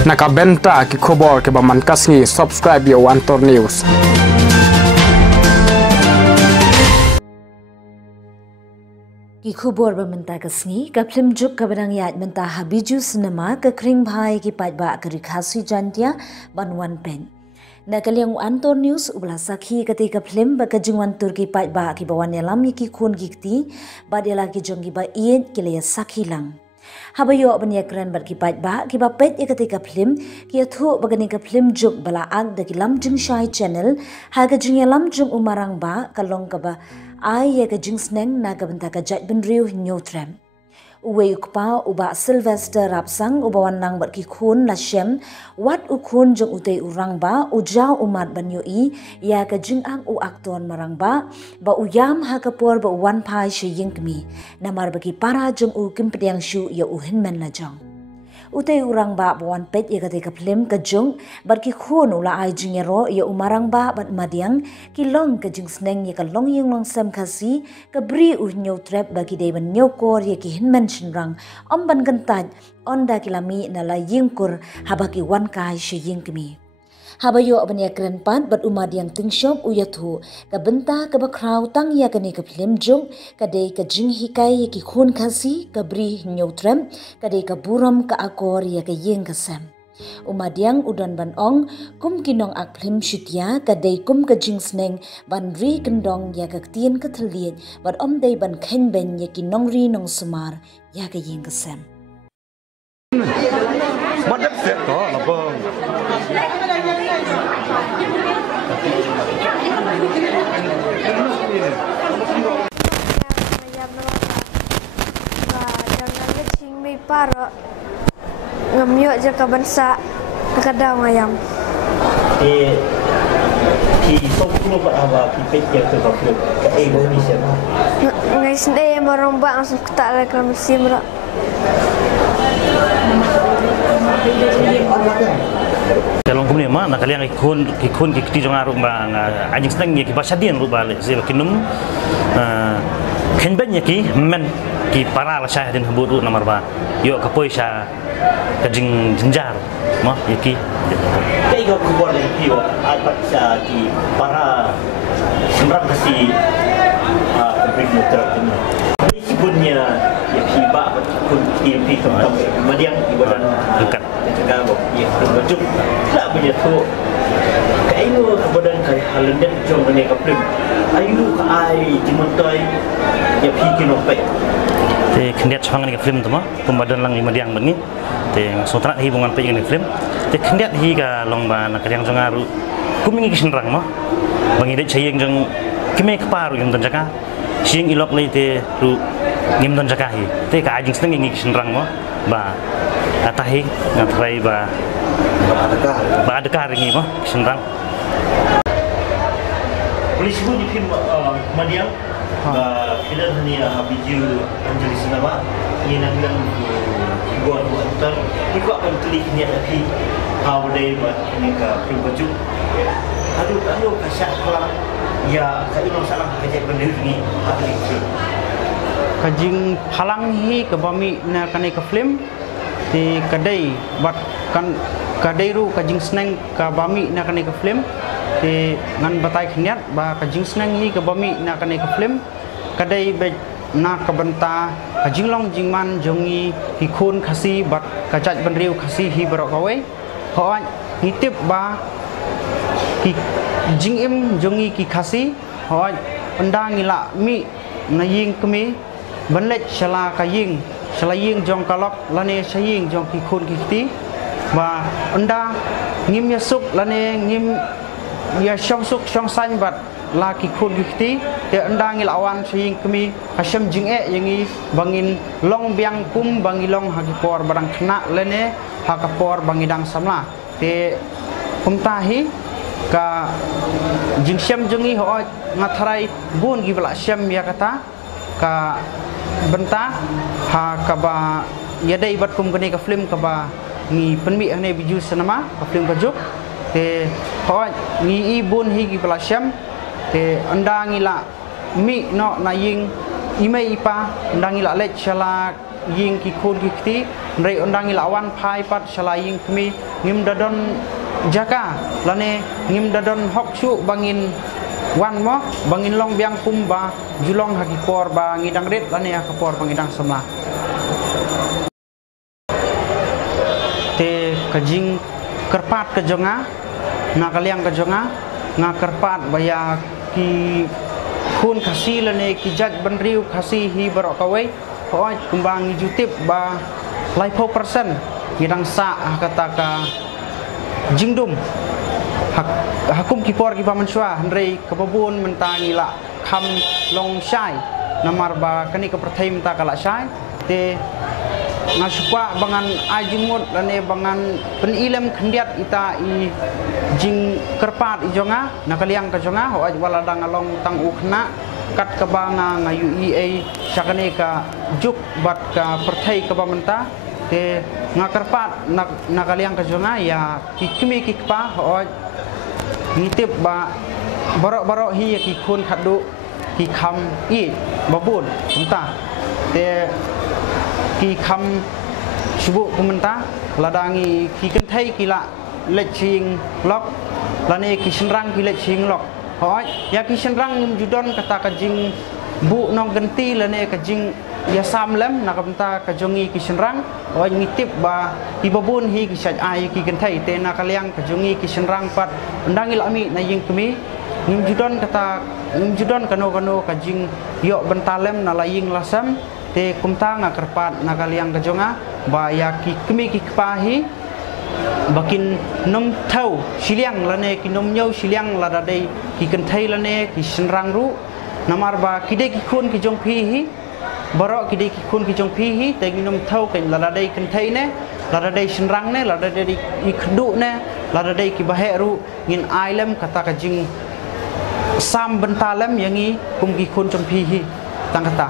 Nakabenta ki khobor ke baman kasngi subscribe yo Antor News. Ki khobor bamenta kasngi ka film juk ka barang yat menta habiju cinema ka kring bhai ki patba ka rikhasi jantia banwan pen. Nakaliang Antor News ubla sakhi ketika film baka jingwan turki patba ki bawan yalam ki khun gikti badela ki jongi ba iet ki le sakhi lang. Habayo banya keren bar ki patba ki ba pet ketika film ki athu bagani ka film juk bala ag da ki lam jing shai channel ha ka jing yalam jung umarang ba kalong ka ba ai ya ka jing sneng na ka benta ka jat ben riu nyotrem. Uwe ukpa uba Sylvester Rapsang ubawan nang bar ki khun la shem wat ukhun jong utei urang ba ujau umat banyo i ya ka jing ang u akton marang ba uyam ha ka por ba wan pai she yingmi namar ba ki para jong u kimpediang shu ya u hinmen la jong utei urang ba bawan pet ya ka film ka jong bar ki khun ula ai jing ro ya umarang ba bat madiang ki long ka jing sneng ya ka long ying long sam khasi ka bri u nyo trap ba ki de ban nyo kor ya ki hinmen rang om ban gantat onda kilami na la yingkur habaki wan kai she yingmi habayo abanya keren pat bat umad yang tingshop uyathu ka benta ka bakraw tang ya kani ka film jung ka de ka jing hikai ki khun khasi ka bri nyotrem ka de ka buram ka akor ya ka ying ka sam umad yang udan ban ong kum kinong ak film shitya ka de kum ka jing sneng ban ri kendong ya ka tien ka thliet bat om de ban khen ben ya ki nong ri nong sumar ya ka ying ka sam Madap set to labong. Paro ngamyo je ka bansa kadang ayam ki sok kulo ba aba ki pet ya ke ba kulo ka Indonesia ngai sende marong ba langsung tak reklamasi mera Kalong kumni ma nak kalian ikun ki jong aru ba anjing seneng ki basadian ru ba le se kinum kenben ya ki men ki para la syah din haburu nomor ba yo ka poisa ka jing jenjar ma yaki kai ga ku boleh ki apat sa ki para semrap kasi publik motor ini sibunnya ya ki ba kun ki pi kam madiang ibadan dekat jaga bo ya berjuk tak punya tu kai no kebadan kai halendet jong ne ka film ayu ka ai jimontoy ya pi ki no pe te kendiat chang ni film tu mah pembadan lang lima diang begini te sotrat hi bungan pe ni film te kendiat hi ka long ba nak yang jongaru kumingi kisin rang mah bangi de chayeng jong kime kparu yum dan jaka sing ilok le te ru ngim dan jaka hi te ka ajing seneng ngi kisin rang mah ba atahi ngatrai ba adakar ngi mah kisin rang polis bunyi film madiang kita hanya habiju anjali sinama yang bilang buat buatan ikut akan klik ni tapi hawdai buat mereka berbaju aduh kasih kelam ya kalau salah kerja benda ni habis kajing halang hi ke bami na kane ke film di kadai bat kan kadai ru kajing seneng ka bami na kane ke film di ngan batai khniat ba kajing seneng hi ke bami na kane ke film kadai be na ka benta kajing long jingman jongi hi khun khasi bat kajat benriu khasi hi barok kawe hoan ngitip ba ki jing im jongi ki khasi hoan undang ila mi na ying kemi benlet shala kaying shalaying jong kalok lane shaying jong ki khun ki ti ba unda ngim yasuk lane ngim ya shong suk shong san bat la ki khun ki ti te unda ngil awan shaying kemi hasham jing e yangi bangin long biang kum bangi long hagi por barang khna lene hakapor bangidang samla te kumtahi ka jing syam jongi ho ngatharai bun gi bala syam ya kata ka benta ha kaba yadai bat kum kene ka film kaba ni penmi ane biju cinema ka film ka juk te ho ni ibun hi gi bala syam te anda ngila mi no na ying imei ipa anda ngila lech shala ying ki khun ki kti rei undang ilawan phai pat shalaying kmi ngim dadon jaka lane ngim dadon hok chu bangin wan mo bangin long biang kumba julong haki por ba ngidang ret lane ya por bangidang semla te kajing kerpat ke jonga na kaliang ke jonga nga kerpat baya ki khun khasi lane ki jaj banriu khasi hi barok kawai hoi kumbang jutip ba laipo persen ngidang sa kata ka jingdum hakum kipor ki pamanswa hendrei kepabun mentangi la kham long shai namar ba kani ke perthai menta kala shai te ngasukwa bangan ajimut lane bangan penilem khendiat ita i jing kerpat i jonga nakaliang ka jonga ho aj waladang along tang ukhna kat ka banga ngayu i ai sakane ka juk bat ka perthai ka pamenta te ngakerpat nakaliang ka jonga ya kikmi kikpa ho ngitip ba barok hi ki khun khadu ki kham i babun entah te ki kham subu kumenta ladangi ki kenthai ki la leching lok lane ki senrang ki leching lok hoi ya ki senrang ngim judon kata kajing bu nong genti lane kajing ya samlem nakapenta kajongi ki senrang hoi ngitip ba ki babun hi ki saj ai ki kenthai te nakaliang kajongi ki senrang pat undangil ami na ying kemi ngim judon kano kajing yok bentalem na laying lasam te kumta ngakerpat nakaliang kajonga ba ya ki kemi ki kpahi bakin nom thau siliang lane ki nom nyau siliang ladadei ki kenthai lane ki senrang ru namar ba kide ki khun ki jong phi hi barok kide ki khun ki jong phi hi te ki nom thau ke ladadei kenthai ne ladadei senrang ne ladadei i khdu ne ladadei ki bahe ru ngin ailem kata ka jing sam bentalem yangi kum ki khun jong phi hi tang kata